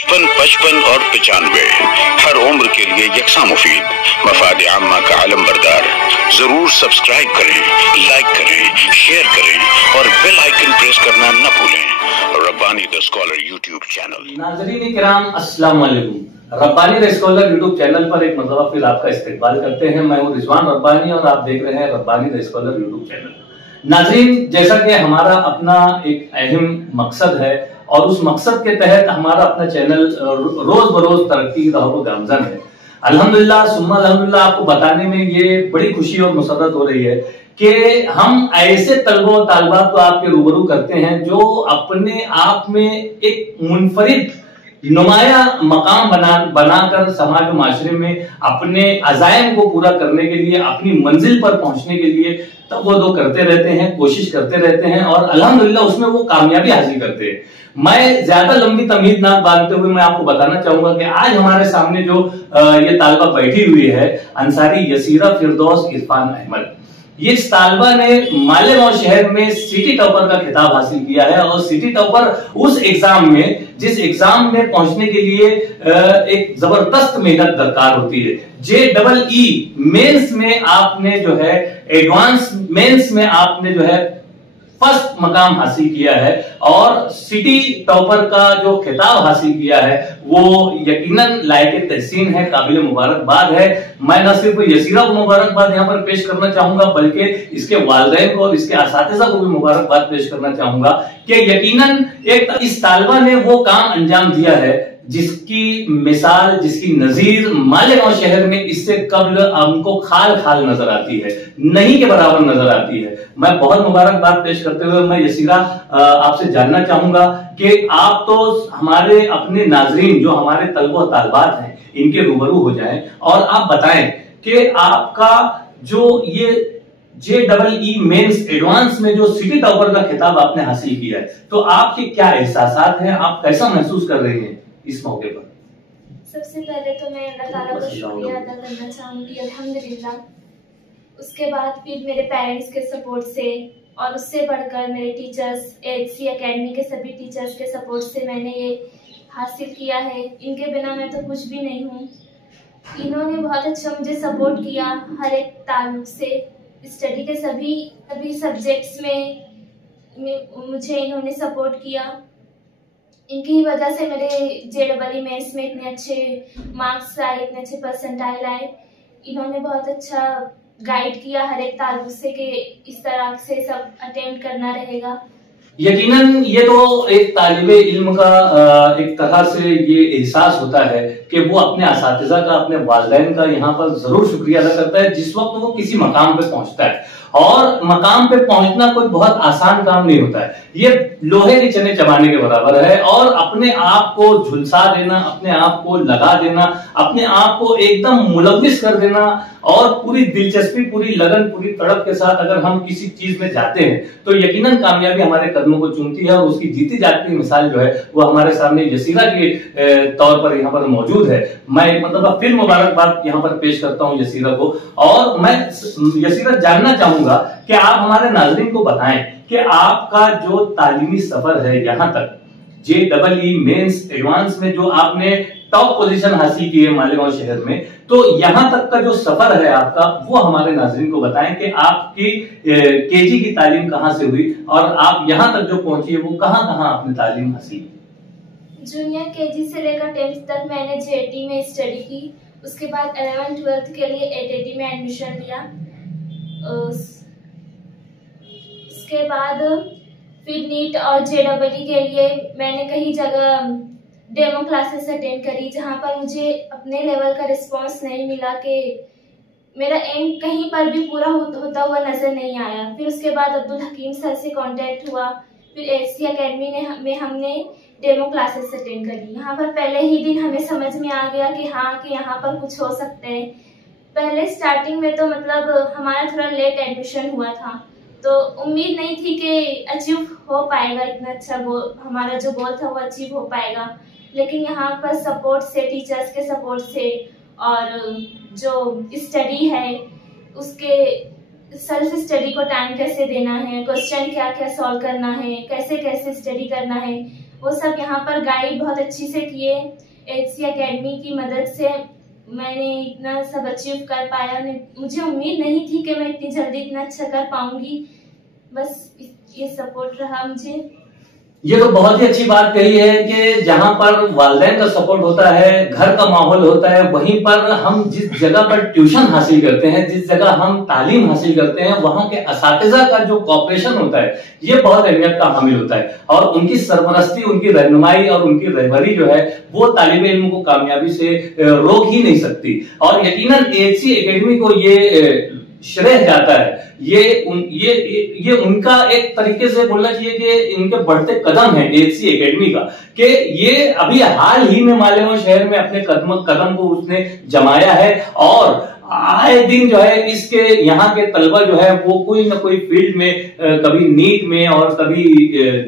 55 और 95 हर उम्र के लिए यकसा मुफीद, मफाद आम्मा का आलम बरदार। जरूर सब्सक्राइब करें, लाइक करें, शेयर करें और बेल आइकन प्रेस करना न भूलें। Rabbani the scholar YouTube channel. नाज़रीन किराम अस्सलाम वालेकुम। Rabbani the scholar YouTube channel पर एक मरतबा फिर आपका इस्तकबाल करते हैं। मैं हूं रिजवान रब्बानी और आप देख रहे हैं Rabbani the scholar YouTube channel. नाज़रीन, जैसा कि हमारा अपना एक अहम मकसद है और उस मकसद के तहत हमारा अपना चैनल रोज बरोज तरक्की की राह पर गामजन है। अल्हम्दुलिल्लाह सुम्मा अल्हम्दुलिल्लाह, आपको बताने में ये बड़ी खुशी और मुसर्रत हो रही है कि हम ऐसे तलबा और तालिबात को आपके रूबरू करते हैं जो अपने आप में एक मुनफरिद नुमाया मकाम बनाकर समाज और माशरे में अपने अज़ायम को पूरा करने के लिए, अपनी मंजिल पर पहुंचने के लिए तब वो दो करते रहते हैं, कोशिश करते रहते हैं और अल्हम्दुलिल्लाह उसमें वो कामयाबी हासिल करते हैं। मैं ज्यादा लंबी तमीद ना बांधते हुए मैं आपको बताना चाहूंगा कि आज हमारे सामने जो ये तालिबा बैठी हुई है, अंसारी यसीरा फिरदौस इरफान अहमद, ये तालिबा ने मालेगांव शहर में सिटी टॉपर का खिताब हासिल किया है। और सिटी टॉपर उस एग्जाम में, जिस एग्जाम में पहुंचने के लिए एक जबरदस्त मेहनत दरकार होती है। JEE मेंस में आपने जो है, एडवांस मेंस में आपने जो है फर्स्ट मकाम हासिल किया है और सिटी टॉपर का जो खिताब हासिल किया है वो यकीनन लायक तहसीन है, काबिल मुबारकबाद है। मैं न सिर्फ यसीरा को मुबारकबाद यहाँ पर पेश करना चाहूंगा बल्कि इसके वालिदैन को और इसके असातिज़ा को भी मुबारकबाद पेश करना चाहूंगा कि यकीनन एक इस तालिबा ने वो काम अंजाम दिया है जिसकी मिसाल, जिसकी नजीर मालेगांव शहर में इससे कब्ल हमको खाल खाल नजर आती है, नहीं के बराबर नजर आती है। मैं बहुत मुबारकबाद पेश करते हुए मैं यसीरा आपसे जानना चाहूंगा कि आप तो हमारे अपने नाजरीन जो हमारे तलबा और तालिबात हैं इनके रूबरू हो जाएं और आप बताएं कि आपका जो ये JEE मेंस एडवांस में जो सिटी टॉपर का खिताब आपने हासिल किया है, तो आपके क्या एहसासात हैं, आप कैसा महसूस कर रहे हैं इस मौके पर? सबसे पहले तो मैं अल्लाह ताला का शुक्रिया अदा करना चाहूँगी, अल्हम्दुलिल्लाह। उसके बाद फिर मेरे पेरेंट्स के सपोर्ट से और उससे बढ़कर मेरे टीचर्स, AHC एकेडमी के सभी टीचर्स के सपोर्ट से मैंने ये हासिल किया है। इनके बिना मैं तो कुछ भी नहीं हूँ। इन्होंने बहुत अच्छा मुझे सपोर्ट किया हर एक ताल्लुक से। स्टडी के सभी सब्जेक्ट्स में मुझे इन्होंने सपोर्ट किया। इनकी ही वजह से मेरे JEE मेंस में इतने अच्छे मार्क्स आए, इतने अच्छे परसेंटाइल आए। इन्होंने बहुत अच्छा गाइड किया हर एक ताल्लुक से कि इस तरह से सब अटेम्प्ट करना रहेगा। यकीनन ये तो एक तालिबे इल्म का एक तरह से ये एहसास होता है कि वो अपने असातिज़ा का, अपने वालिदैन का यहाँ पर जरूर शुक्रिया अदा करता है जिस वक्त वो किसी मकाम पे पहुंचता है। और मकाम पे पहुंचना कोई बहुत आसान काम नहीं होता है, ये लोहे के चने चबाने के बराबर है। और अपने आप को झुलसा देना, अपने आप को लगा देना, अपने आप को एकदम मुलव्विस कर देना और पूरी दिलचस्पी, पूरी लगन, पूरी तड़प के साथ अगर हम किसी चीज में जाते हैं तो यकीनन कामयाबी हमारे कदमों को चूमती है। और उसकी जीती जाती मिसाल जो है वो हमारे सामने यसीरा के तौर पर यहाँ पर मौजूद है। मैं मतलब फिर मुबारकबाद यहाँ पर पेश करता हूँ यसीरा को। और मैं यसीरा जानना चाहूंगा कि आप हमारे नाज़रीन को बताएं कि आपका जो तालीमी सफर है यहाँ तक, JEE मेंस एडवांस में जो आपने टॉप पोजीशन हासिल की है मालेगांव शहर में, तो यहाँ तक का जो सफर है आपका वो हमारे नाज़रीन को बताएं कि आपकी KG की तालीम कहाँ से हुई और आप यहाँ तक जो पहुंची है वो कहाँ कहाँ आपने तालीम हासिल की? जूनियर KG से लेकर 10th तक मैंने JET में स्टडी की। उसके बाद 11th 12th के लिए ATT में एडमिशन लिया। उसके बाद फिर नीट और JEE के लिए मैंने कई जगह डेमो क्लासेस अटेंड करी जहाँ पर मुझे अपने लेवल का रिस्पांस नहीं मिला, कि मेरा एम कहीं पर भी पूरा होता हुआ नज़र नहीं आया। फिर उसके बाद अब्दुल हकीम सर से कांटेक्ट हुआ, फिर AHC एकेडमी में हमने डेमो क्लासेस अटेंड करी। यहाँ पर पहले ही दिन हमें समझ में आ गया कि हाँ, कि यहाँ पर कुछ हो सकते हैं। पहले स्टार्टिंग में तो मतलब हमारा थोड़ा लेट एडमिशन हुआ था, तो उम्मीद नहीं थी कि अचीव हो पाएगा इतना अच्छा हमारा जो गोल था वो अचीव हो पाएगा। लेकिन यहाँ पर सपोर्ट से, टीचर्स के सपोर्ट से और जो स्टडी है उसके सेल्फ स्टडी को टाइम कैसे देना है, क्वेश्चन क्या क्या सॉल्व करना है, कैसे कैसे स्टडी करना है, वो सब यहाँ पर गाइड बहुत अच्छी से किए। HC एकेडमी की मदद से मैंने इतना सब अचीव कर पाया। मुझे उम्मीद नहीं थी कि मैं इतनी जल्दी इतना अच्छा कर पाऊंगी, बस ये सपोर्ट रहा मुझे। ये तो बहुत ही अच्छी बात कही है कि जहां पर वालिदैन का सपोर्ट होता है, घर का माहौल होता है, वहीं पर हम जिस जगह पर ट्यूशन हासिल करते हैं, जिस जगह हम तालीम हासिल करते हैं, वहां के असातिज़ा का जो कॉपरेशन होता है, ये बहुत अहमियत का हामिल होता है। और उनकी सरपरस्ती, उनकी रहनुमाई और उनकी रहबरी जो है वो तालिब इल्म को कामयाबी से रोक ही नहीं सकती। और यकीनन HC एकेडमी को ये श्रेय जाता है। ये उनका एक तरीके से बोलना चाहिए कि इनके बढ़ते कदम है HC एकेडमी का, कि ये अभी हाल ही में मालेगांव शहर में अपने कदम को उसने जमाया है। और आए दिन जो है इसके यहाँ के तलबा जो है वो कोई ना कोई फील्ड में, कभी नीट में और कभी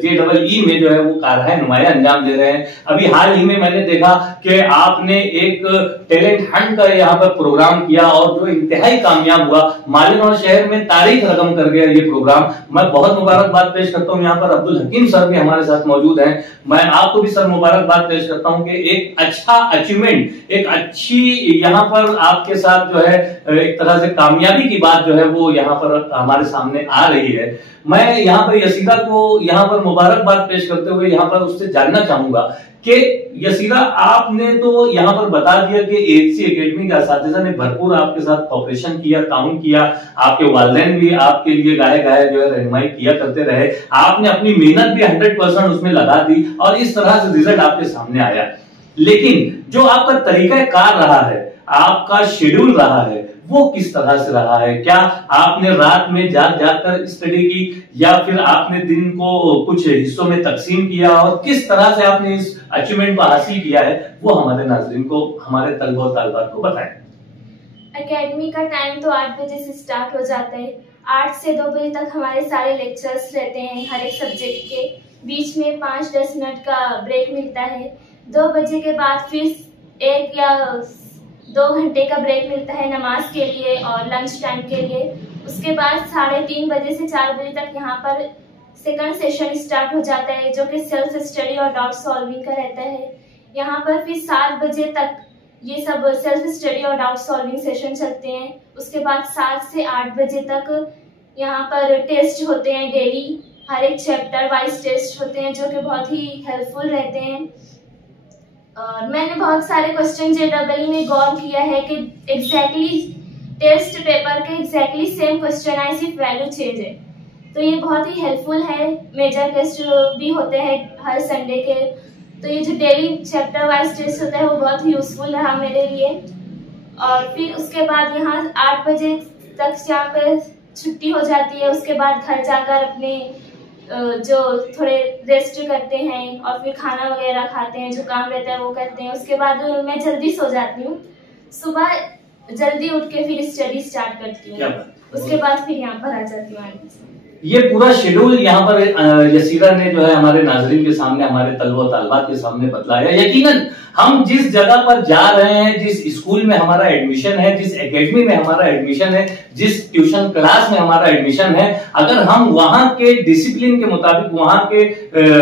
JEE में जो है वो कारहाय नुमाया अंजाम दे रहे हैं। अभी हाल ही में मैंने देखा कि आपने एक टैलेंट हंट का यहाँ पर प्रोग्राम किया और जो इंतहाई कामयाब हुआ, मालेगांव शहर में तारीख रकम कर गया ये प्रोग्राम। मैं बहुत मुबारकबाद पेश करता हूँ। यहाँ पर अब्दुल हकीम सर भी हमारे साथ मौजूद हैं। मैं आपको भी सर मुबारकबाद पेश करता हूँ कि एक अच्छा अचीवमेंट, एक अच्छी यहाँ पर आपके साथ जो है एक तरह से कामयाबी की बात जो है वो यहाँ पर हमारे सामने आ रही है। मैं यहाँ पर यसीरा को यहाँ पर मुबारकबाद पेश करते हुए यहाँ पर उससे जानना चाहूंगा कि यसीरा, आपने तो यहाँ पर बता दिया कि HC एकेडमी के असातिज़ा ने भरपूर आपके साथ कॉपरेशन किया, ताउन किया, आपके वालिदैन भी आपके लिए गाहे जो है रहनुमाई किया करते रहे, आपने अपनी मेहनत भी 100% उसमें लगा दी और इस तरह से रिजल्ट आपके सामने आया। लेकिन जो आपका तरीका कार रहा है, आपका शेड्यूल रहा है, वो किस तरह से रहा है? क्या आपने रात में जाग कर स्टडी की या फिर आपने दिन को कुछ हिस्सों में तकसीम किया, और किस तरह से आपने इस अचीवमेंट को हासिल किया है वो हमारे नाज़रीन को, हमारे तलबा और तालिबात को बताएं। एकेडमी का टाइम तो 8 बजे से स्टार्ट हो जाता है। 8 से 2 बजे तक हमारे सारे लेक्चर्स रहते हैं हर एक सब्जेक्ट के। बीच में 5-10 मिनट का ब्रेक मिलता है। 2 बजे के बाद फिर 1 या 2 घंटे का ब्रेक मिलता है नमाज के लिए और लंच टाइम के लिए। उसके बाद 3:30 बजे से 4 बजे तक यहाँ पर सेकंड सेशन स्टार्ट हो जाता है, जो कि सेल्फ स्टडी और डाउट सॉल्विंग का रहता है। यहाँ पर फिर 7 बजे तक ये सब सेल्फ स्टडी और डाउट सॉल्विंग सेशन चलते हैं। उसके बाद 7 से 8 बजे तक यहाँ पर टेस्ट होते हैं डेली, हर एक चैप्टर वाइज टेस्ट होते हैं जो कि बहुत ही हेल्पफुल रहते हैं। और मैंने बहुत सारे क्वेश्चन JEE में गौर किया है कि एग्जैक्टली टेस्ट पेपर के एग्जैक्टली सेम क्वेश्चन आए, सिर्फ वैल्यू चेंज है। तो ये बहुत ही हेल्पफुल है। मेजर टेस्ट भी होते हैं हर संडे के, तो ये जो डेली चैप्टर वाइज टेस्ट होता है वो बहुत ही यूजफुल रहा मेरे लिए। और फिर उसके बाद यहाँ 8 बजे तक यहाँ पे छुट्टी हो जाती है। उसके बाद घर जाकर अपने जो थोड़े रेस्ट करते हैं और फिर खाना वगैरह खाते हैं, जो काम रहता है वो करते हैं। उसके बाद मैं जल्दी सो जाती हूँ, सुबह जल्दी उठ के फिर स्टडी स्टार्ट करती हूँ। उसके बाद फिर यहाँ पर आ जाती हूँ। ये पूरा शेड्यूल यहाँ पर यसीरा ने जो है हमारे नाजरीन के सामने, हमारे तलबा तालिबात के सामने बतलाया। यकीनन हम जिस जगह पर जा रहे हैं, जिस स्कूल में हमारा एडमिशन है, जिस एकेडमी में हमारा एडमिशन है, जिस ट्यूशन क्लास में हमारा एडमिशन है, अगर हम वहां के डिसिप्लिन के मुताबिक, वहां के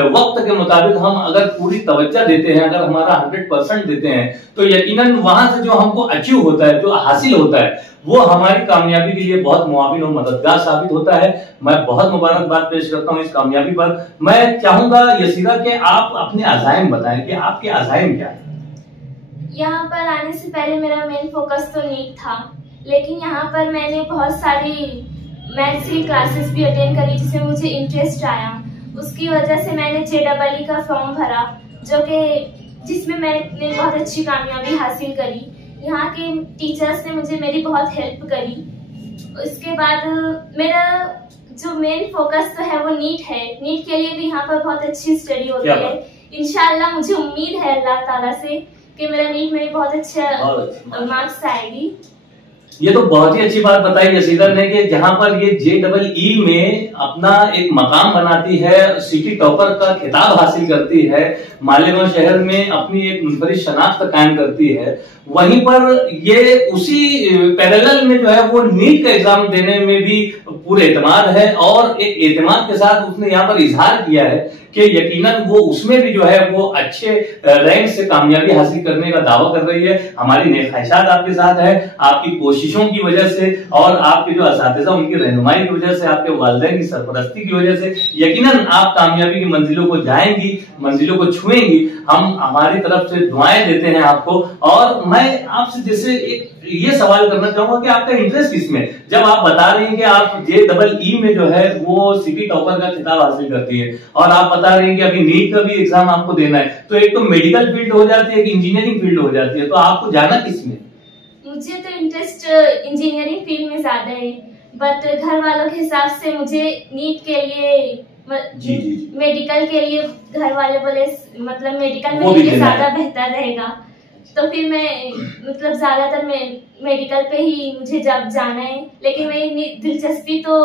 वक्त के मुताबिक हम अगर पूरी तवज्जो देते हैं, अगर हमारा 100% देते हैं, तो यकीनन वहां से जो हमको अचीव होता है, जो हासिल होता है, वो हमारी कामयाबी के लिए बहुत मुआविन और मददगार साबित होता है। मैं बहुत मुबारकबाद पेश करता हूँ इस कामयाबी पर। मैं चाहूंगा यसीरा कि आप अपने अज़ाइम बताएं कि आपके अज़ाइम क्या है। यहाँ पर आने से पहले मेरा मेन फोकस तो नीट था, लेकिन यहाँ पर मैंने बहुत सारी मैथ्स की क्लासेस भी अटेंड करी जिसमें मुझे इंटरेस्ट आया। उसकी वजह से मैंने JEE का फॉर्म भरा, जिसमें मैंने बहुत अच्छी कामयाबी हासिल करी। यहाँ के टीचर्स ने मेरी बहुत हेल्प करी। उसके बाद मेरा जो मेन फोकस तो है वो नीट है। नीट के लिए भी यहाँ पर बहुत अच्छी स्टडी होती है। इंशाल्लाह मुझे उम्मीद है अल्लाह ताला से कि मेरा नीट में बहुत अच्छा मार्क्स आएगी। ये तो बहुत ही अच्छी बात बताई यसीरा ने कि जहां पर ये JEE में अपना एक मकाम बनाती है, सिटी टॉपर का खिताब हासिल करती है, मालेगांव शहर में अपनी एक मुनफरिद शनाख्त कायम करती है, वहीं पर ये उसी पैरेलल में जो है वो नीट का एग्जाम देने में भी पूरे एतमाद है। और एक एतमाद के साथ उसने यहाँ पर इजहार किया है कि यकीनन वो उसमें भी जो है वो अच्छे रैंक से कामयाबी हासिल करने का दावा कर रही है। हमारी नेक ख्वाहिशात आपके साथ है, आपकी कोशिशों की वजह से और आपके जो असातिज़ा उनकी रहनुमाई की वजह से, आपके वालिदैन की सरपरस्ती की वजह से यकीनन आप कामयाबी की मंजिलों को जाएंगी, मंजिलों को छुएंगी। हम हमारी तरफ से दुआएं देते हैं आपको। और मैं आपसे जैसे एक ये सवाल करना चाहूंगा कि आपका इंटरेस्ट इसमें, जब आप बता रही हैं कि आप JEE में जो है वो सिटी टॉपर का खिताब हासिल करती है और आप बता रही हैं कि अभी नीट का भी एग्जाम आपको देना है, तो एक तो मेडिकल फील्ड हो जाती है, एक इंजीनियरिंग फील्ड हो जाती है, तो आपको जाना किसमें? मुझे तो इंटरेस्ट इंजीनियरिंग फील्ड में ज्यादा है, बट घर वालों के हिसाब से मुझे नीट के लिए मेडिकल के लिए घर वाले बोले मतलब मेडिकल में ये ज्यादा बेहतर रहेगा, तो फिर मैं मतलब ज्यादातर मेडिकल पे ही मुझे जब जाना है, लेकिन मेरी दिलचस्पी तो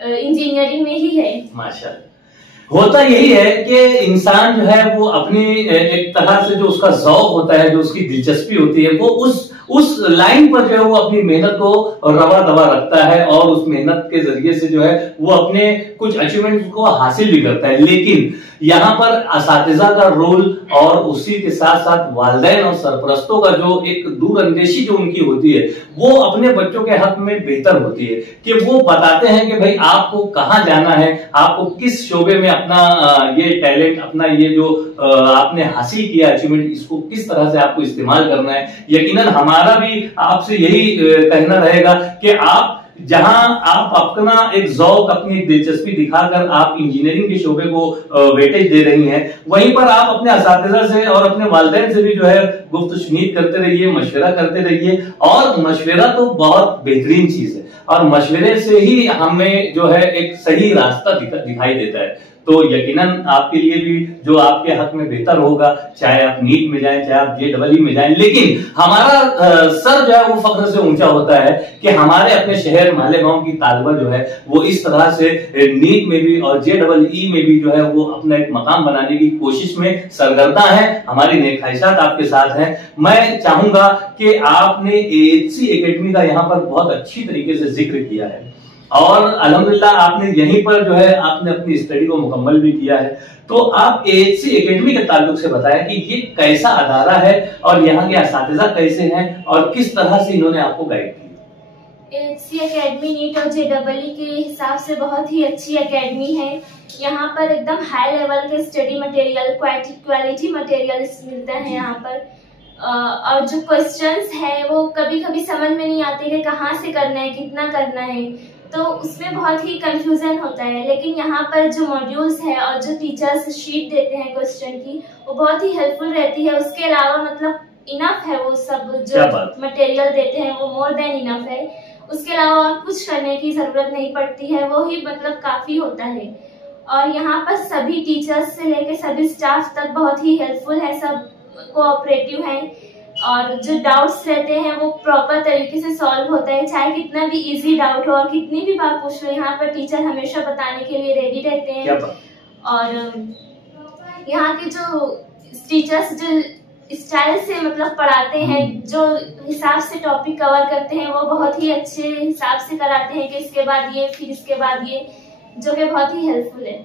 इंजीनियरिंग में ही है। माशाल्लाह। होता यही है कि इंसान जो है वो अपनी एक तरह से जो उसका शौक होता है, जो उसकी दिलचस्पी होती है, वो उस लाइन पर जो है वो अपनी मेहनत को रवा दवा रखता है और उस मेहनत के जरिए से जो है वो अपने कुछ अचीवमेंट को हासिल भी करता है। लेकिन यहाँ पर असातिज़ा का रोल और उसी के साथ साथ वालिदैन और सरपरस्तों का जो एक दूरअंदेशी जो उनकी होती है, वो अपने बच्चों के हक में बेहतर होती है कि वो बताते हैं कि भाई आपको कहाँ जाना है, आपको किस शोबे में अपना ये टैलेंट, अपना ये जो आपने हासिल किया अचीवमेंट, इसको किस तरह से आपको इस्तेमाल करना है। यकीनन हमारा भी आपसे यही कहना रहेगा कि आप जहां आप अपना एक ज़ौक, अपनी दिलचस्पी दिखाकर आप इंजीनियरिंग के शोबे को वेटेज दे रही हैं, वहीं पर आप अपने असातिज़ा से और अपने वालिदैन से भी जो है गुफ्त शुनीद करते रहिए, मशवरा करते रहिए। और मशवरा तो बहुत बेहतरीन चीज है और मशवरे से ही हमें जो है एक सही रास्ता दिखाई देता है। तो यकीनन आपके लिए भी जो आपके हक में बेहतर होगा, चाहे आप नीट में जाएं, चाहे आप JEE में जाएं, लेकिन हमारा सर जो है वो फख्र से ऊंचा होता है कि हमारे अपने शहर मालेगांव की तालिबा जो है वो इस तरह से नीट में भी और JEE में भी जो है वो अपना एक मकाम बनाने की कोशिश में सरगर्दा है। हमारी नेक ख्वाहिशात आपके साथ हैं। मैं चाहूंगा कि आपने AHC एकेडमी का यहाँ पर बहुत अच्छी तरीके से जिक्र किया है और अल्हम्दुलिल्लाह आपने यहीं पर जो है आपने अपनी स्टडी को मुकम्मल भी किया है। तो आप AHC एकेडमी के ताल्लुक से बताएं कि ये कैसा अदारा है और यहाँ के असातिज़ा कैसे हैं और किस तरह से इन्होंने आपको गाइड किया। AHC एकेडमी नीट और JEE के हिसाब से बहुत ही अच्छी एकेडमी है। यहाँ पर एकदम हाई लेवल के स्टडी मटेरियल, क्वालिटी मटेरियल मिलता है यहाँ पर। और जो क्वेश्चंस है वो कभी कभी समझ में नहीं आते कि कहाँ से करना है, कितना करना है, तो उसमें बहुत ही कंफ्यूजन होता है। लेकिन यहाँ पर जो मॉड्यूल्स है और जो टीचर्स शीट देते हैं क्वेश्चन की, वो बहुत ही हेल्पफुल रहती है। उसके अलावा मतलब इनफ है, वो सब जो मटेरियल देते हैं वो मोर देन इनफ है। उसके अलावा और कुछ करने की जरूरत नहीं पड़ती है, वो ही मतलब काफी होता है। और यहाँ पर सभी टीचर्स से लेके सभी स्टाफ तक बहुत ही हेल्पफुल है, सब कोऑपरेटिव है और जो डाउट्स रहते हैं वो प्रॉपर तरीके से सॉल्व होता है। चाहे कितना भी इजी डाउट हो और कितनी भी बात पूछ लो, यहाँ पर टीचर हमेशा बताने के लिए रेडी रहते हैं। और यहाँ के जो टीचर्स जो स्टाइल से मतलब पढ़ाते हैं, जो हिसाब से टॉपिक कवर करते हैं, वो बहुत ही अच्छे हिसाब से कराते हैं कि इसके बाद ये, फिर इसके बाद ये, जो कि बहुत ही हेल्पफुल है।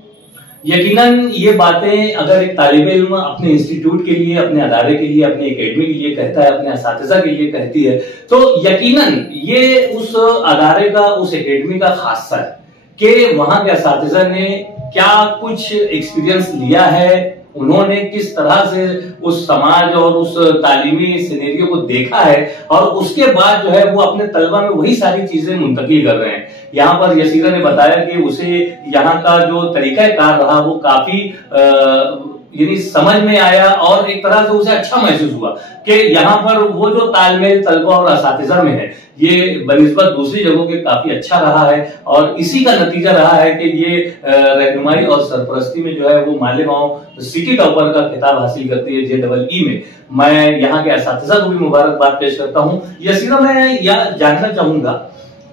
यकीनन ये बातें अगर एक तालिब इल्म अपने इंस्टीट्यूट के लिए, अपने अदारे के लिए, अपने एकेडमी के लिए कहता है, अपने असातिज़ा के लिए कहती है, तो यकीनन ये उस अदारे का, उस एकेडमी का खासा है कि वहां के असातिज़ा ने क्या कुछ एक्सपीरियंस लिया है, उन्होंने किस तरह से उस समाज और उस तालीमी सिनेरियो को देखा है और उसके बाद जो है वो अपने तलबा में वही सारी चीजें मुंतकिल कर रहे हैं। यहाँ पर यसीरा ने बताया कि उसे यहाँ का जो तरीका कार रहा वो काफी यानी समझ में आया और एक तरह से उसे अच्छा महसूस हुआ कि यहाँ पर वो जो तालमेल तलबा और असातिज़ा में है ये बनिस्बत दूसरी जगहों के काफी अच्छा रहा है और इसी का नतीजा रहा है कि ये रहनुमाई और सरपरस्ती में जो है वो मालेगांव सिटी टॉपर का खिताब हासिल करती है JEE में। मैं यहाँ के असातिज़ा को भी मुबारकबाद पेश करता हूँ। यसीरा, मैं यह जानना चाहूंगा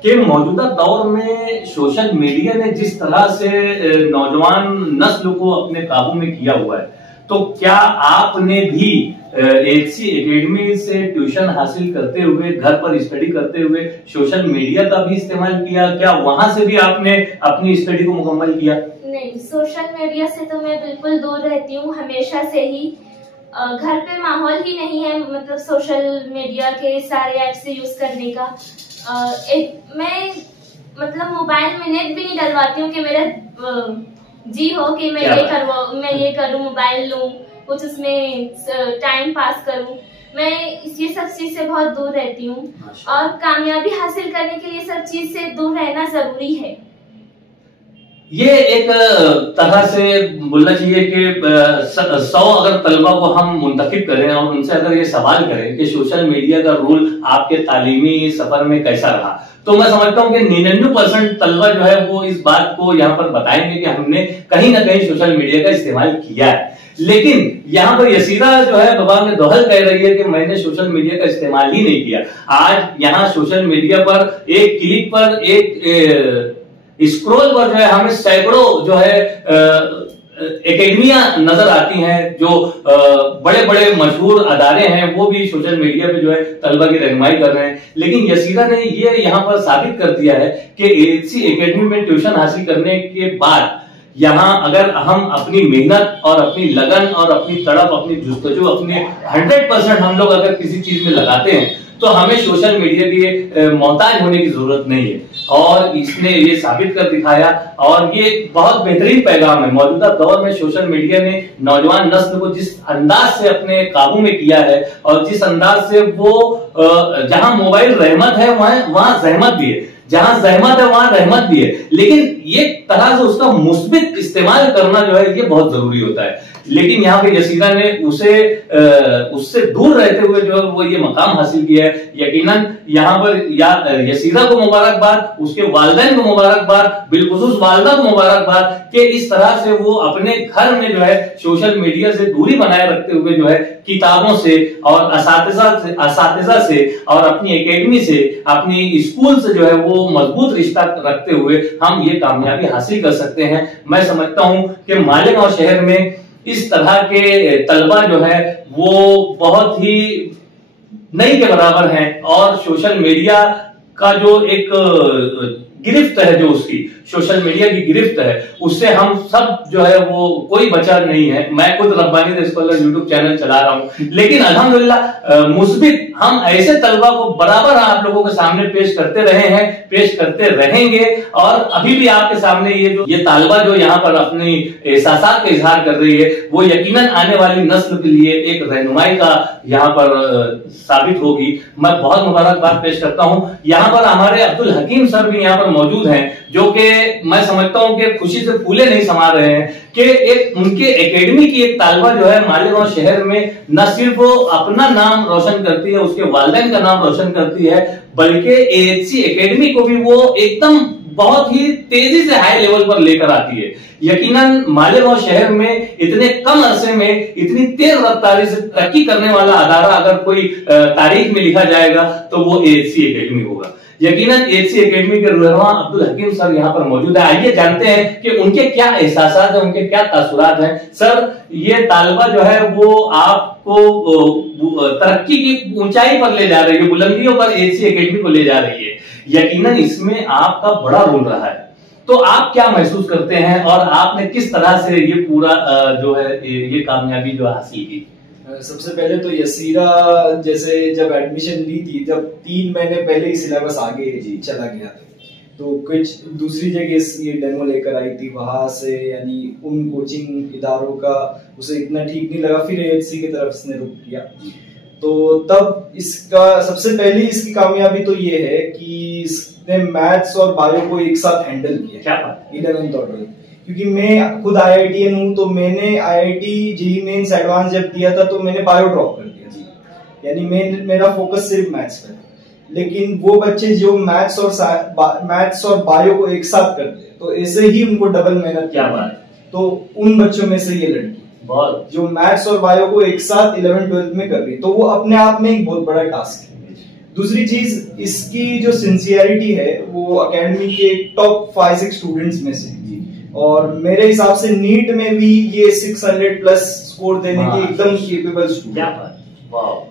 कि मौजूदा दौर में सोशल मीडिया ने जिस तरह से नौजवान नस्ल को अपने काबू में किया हुआ है, तो क्या आपने भी AHC एकेडमी से ट्यूशन हासिल करते हुए, घर पर स्टडी करते हुए सोशल मीडिया का भी इस्तेमाल किया? क्या वहां से भी आपने अपनी स्टडी को मुकम्मल किया? नहीं, सोशल मीडिया से तो मैं बिल्कुल दूर रहती हूँ हमेशा से ही। घर पे माहौल ही नहीं है मतलब सोशल मीडिया के सारे ऐप से यूज करने का। मैं मतलब मोबाइल में नेट भी नहीं डलवाती हूँ कि मेरा जी हो कि मैं ये करूँ, मोबाइल लूँ, कुछ उसमें टाइम पास करूँ। मैं ये सब चीज से बहुत दूर रहती हूँ और कामयाबी हासिल करने के लिए सब चीज से दूर रहना जरूरी है। ये एक तरह से बोलना चाहिए कि 100 अगर तलबा को हम मुंतखब करें और उनसे अगर ये सवाल करें कि सोशल मीडिया का रोल आपके तालीमी सफर में कैसा रहा, तो मैं समझता हूं कि 99% तलबा जो है वो इस बात को यहाँ पर बताएंगे कि हमने कहीं ना कहीं सोशल मीडिया का इस्तेमाल किया है। लेकिन यहाँ पर यसीरा जो है बबा में दोहल कह रही है कि मैंने सोशल मीडिया का इस्तेमाल ही नहीं किया। आज यहाँ सोशल मीडिया पर एक क्लिक पर, एक स्क्रॉल पर जो है हमें सैकड़ों जो है एकेडमियां नजर आती हैं, जो बड़े बड़े मशहूर अदारे हैं वो भी सोशल मीडिया पे जो है तलबा की रहनुमाई कर रहे हैं। लेकिन यसीरा ने ये यहाँ पर साबित कर दिया है कि AHC एकेडमी में ट्यूशन हासिल करने के बाद यहाँ अगर हम अपनी मेहनत और अपनी लगन और अपनी तड़प, अपनी जुस्तजू, अपने 100% हम लोग अगर किसी चीज में लगाते हैं तो हमें सोशल मीडिया के मोहताज होने की जरूरत नहीं है। और इसने ये साबित कर दिखाया और ये बहुत बेहतरीन पैगाम है। मौजूदा दौर में सोशल मीडिया ने नौजवान नस्ल को जिस अंदाज से अपने काबू में किया है और जिस अंदाज से वो जहां मोबाइल रहमत है वहां जहमत भी है, जहां जहमत है वहां रहमत भी है। लेकिन ये तरह से उसका मुस्बित इस्तेमाल करना जो है ये बहुत जरूरी होता है। लेकिन यहाँ पे यसीरा ने उससे दूर रहते हुए जो है वो ये मकाम हासिल किया है। यकीनन यहाँ पर यसीरा को मुबारकबाद, उसके वालिदैन को मुबारकबाद, बिलखुसूस वालिदा को मुबारकबाद कि इस तरह से वो अपने घर में जो है सोशल मीडिया से दूरी बनाए रखते हुए जो है किताबों से और असातिज़ा से और अपनी एकेडमी से, अपनी स्कूल से जो है वो मजबूत रिश्ता रखते हुए हम ये कामयाबी हासिल कर सकते हैं। मैं समझता हूं कि मालेगांव शहर में इस तरह के तलबा जो है वो बहुत ही नहीं के बराबर हैं और सोशल मीडिया का जो एक गिरफ्त है, जो उसकी सोशल मीडिया की गिरफ्त है, उससे हम सब जो है वो कोई बचा नहीं है। मैं खुद Rabbani the scholar YouTube channel चला रहा हूं, लेकिन अल्हम्दुलिल्लाह मुस्बित हम ऐसे तलबा को बराबर आप लोगों के सामने पेश करते रहे हैं, पेश करते रहेंगे। और अभी भी आपके सामने ये तालबा जो यहाँ पर अपनी एहसासात का इजहार कर रही है वो यकीनन आने वाली नस्ल के लिए एक रहनुमाई का यहाँ पर साबित होगी। मैं बहुत मुबारकबाद पेश करता हूँ। यहाँ पर हमारे अब्दुल हकीम सर भी यहाँ पर मौजूद हैं, जो कि मैं समझता हूं कि खुशी से फूले नहीं समा रहे हैं कि एक उनके एकेडमी की एक तालबा जो है मालेगांव शहर में न सिर्फ वो अपना नाम रोशन करती है, उसके वालिदैन का नाम रोशन करती है, बल्कि AHC एकेडमी को भी वो एकदम बहुत ही तेजी से हाई लेवल पर लेकर आती है। यकीनन मालेगांव शहर में इतने कम अरसे में इतनी तेज रफ्तारी से तरक्की करने वाला अदारा अगर कोई तारीख में लिखा जाएगा तो वो AHC एकेडमी होगा। यकीनन AHC एकेडमी के रहनुमा अब्दुल हकीम सर यहाँ पर मौजूद है। आइए जानते हैं कि उनके क्या एहसासात हैं, उनके क्या तासुरात हैं। सर, ये तालबा जो है वो आपको तरक्की की ऊंचाई पर ले जा रही है, बुलंदियों पर AHC एकेडमी को ले जा रही है। यकीनन इसमें आपका बड़ा रोल रहा है, तो आप क्या महसूस करते हैं और आपने किस तरह से ये पूरा जो है ये कामयाबी जो हासिल की? सबसे पहले तो यसीरा जैसे जब एडमिशन ली थी, जब 3 महीने पहले ही सिलेबस आगे चला गया तो कुछ दूसरी जगह ये डेमो लेकर आई थी, वहां से यानी उन कोचिंग इदारों का उसे इतना ठीक नहीं लगा, फिर AHC की तरफ इसने रुख किया। तो तब इसका सबसे पहली इसकी कामयाबी तो ये है कि इसने मैथ्स और बायो को एक साथ हैंडल किया। क्या बात? 11th और 12th, क्योंकि मैं खुद IITian हूँ, तो मैंने IIT JEE मेंस एडवांस जब दिया था तो मैंने बायो ड्रॉप कर दिया जी, यानी मेरा फोकस सिर्फ मैथ्स पर। लेकिन वो बच्चे जो मैथ्स और बायो को एक साथ करते हैं तो ऐसे ही उनको डबल मेहनत। क्या बात? तो उन बच्चों में से ये लड़की जो मैथ्स और बायो को एक साथ 11th-12th में कर रही, तो वो अपने आप में एक बहुत बड़ा टास्क है। दूसरी चीज, इसकी जो सिंसियरिटी है वो एकेडमी के टॉप 5-6 स्टूडेंट्स में से, और मेरे हिसाब से नीट में भी ये 600+ स्कोर देने के एकदम केपेबल स्टूडेंट।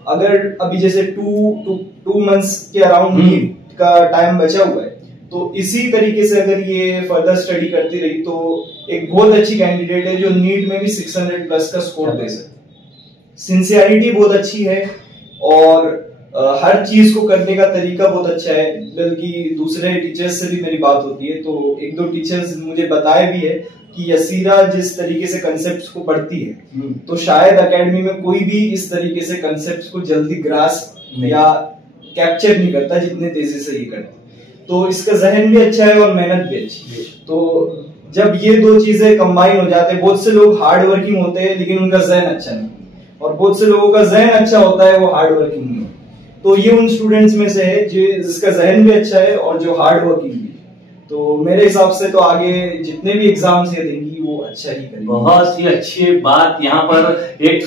अगर अभी जैसे 2 मंथ्स के अराउंड नीट का टाइम बचा हुआ है, तो इसी तरीके से अगर ये फर्दर स्टडी करती रही तो एक बहुत अच्छी कैंडिडेट है जो नीट में भी 600 प्लस का स्कोर दे सकती। सिंसियरिटी बहुत अच्छी है और हर चीज को करने का तरीका बहुत अच्छा है। बल्कि दूसरे टीचर्स से भी मेरी बात होती है तो एक दो टीचर्स मुझे बताए भी है कि यसीरा जिस तरीके से कंसेप्ट्स को पढ़ती है तो शायद एकेडमी में कोई भी इस तरीके से कंसेप्ट्स को जल्दी ग्रास्प या कैप्चर नहीं करता जितने तेजी से ये करता। तो इसका जहन भी अच्छा है और मेहनत भी अच्छी है। तो जब ये दो चीजें कंबाइन हो जाते हैं, बहुत से लोग हार्ड वर्किंग होते हैं लेकिन उनका जहन अच्छा नहीं, और बहुत से लोगों का जहन अच्छा होता है वो हार्ड वर्किंग नहीं। तो ये उन स्टूडेंट्स में से है जिसका जहन भी अच्छा है और जो हार्ड वर्किंग भी। तो मेरे हिसाब से तो आगे जितने भी एग्जाम्स ये देंगी वो अच्छा ही करेंगे। बहुत ही अच्छी बात। यहाँ पर एक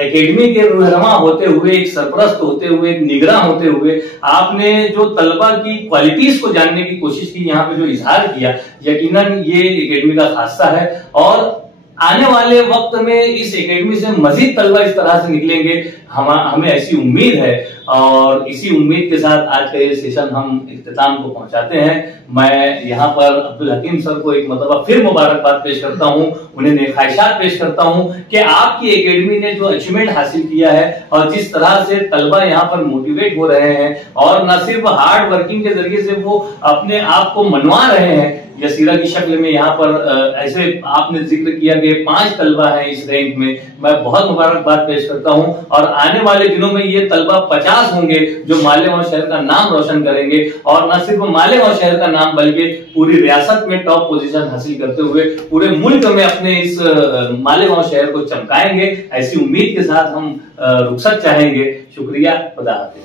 एकेडमी के रहनुमा होते हुए, एक सरपरस्त होते हुए, एक निगरान होते हुए आपने जो तलबा की क्वालिटीज को जानने की कोशिश की, यहाँ पे जो इजहार किया, यकीनन ये एकेडमी का खासा है। और आने वाले वक्त में इस एकेडमी से मजीद तलबा इस तरह से निकलेंगे, हमें ऐसी उम्मीद है। और इसी उम्मीद के साथ आज का ये सेशन हम इख्तिताम को पहुंचाते हैं। मैं यहाँ पर अब्दुल हकीम सर को एक मतलब फिर मुबारकबाद पेश करता हूँ, उन्हें नेक-ख्वाहिशात पेश करता हूँ कि आपकी एकेडमी ने जो अचीवमेंट हासिल किया है और जिस तरह से तलबा यहाँ पर मोटिवेट हो रहे हैं और न सिर्फ हार्ड वर्किंग के जरिए से वो अपने आप को मनवा रहे हैं यसीरा की शक्ल में। यहाँ पर ऐसे आपने जिक्र किया कि 5 तलबा हैं इस रैंक में, मैं बहुत मुबारकबाद पेश करता हूँ। और आने वाले दिनों में ये तलबा 50 होंगे जो मालेगांव शहर का नाम रोशन करेंगे, और न सिर्फ मालेगांव शहर का नाम बल्कि पूरी रियासत में टॉप पोजीशन हासिल करते हुए पूरे मुल्क में अपने इस मालेगांव शहर को चमकाएंगे। ऐसी उम्मीद के साथ हम रुखसत चाहेंगे। शुक्रिया, खुदा हाफिज।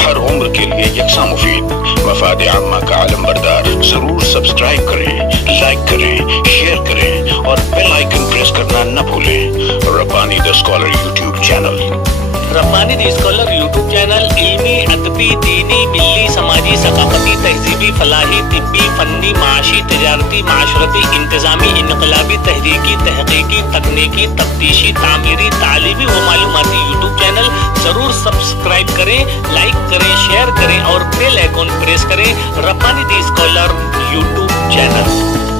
हर उम्र के लिए यकसा मुफीद, मफाद आम्मा का आलम बरदार। जरूर सब्सक्राइब करें, लाइक करें, शेयर करें और बेल आइकन प्रेस करना न भूलें। Rabbani the scholar YouTube channel. Rabbani the scholar YouTube channel इल्मी, अदबी, दीनी, मिल्ली, समाजी, सकाफती, तहजीबी, फलाही, तिब्बी, फन्नी, माशी, तिजारती, माशरती, इंतजामी, इनकलाबी, तहरीकी, तहकीकी, तकनीकी, तफ्तीशी, तामीरी, तालीमी व मालूमाती यूट्यूब चैनल। जरूर सब्सक्राइब करें, लाइक करें, शेयर करें और बेल आइकन प्रेस करें। Rabbani the scholar YouTube channel.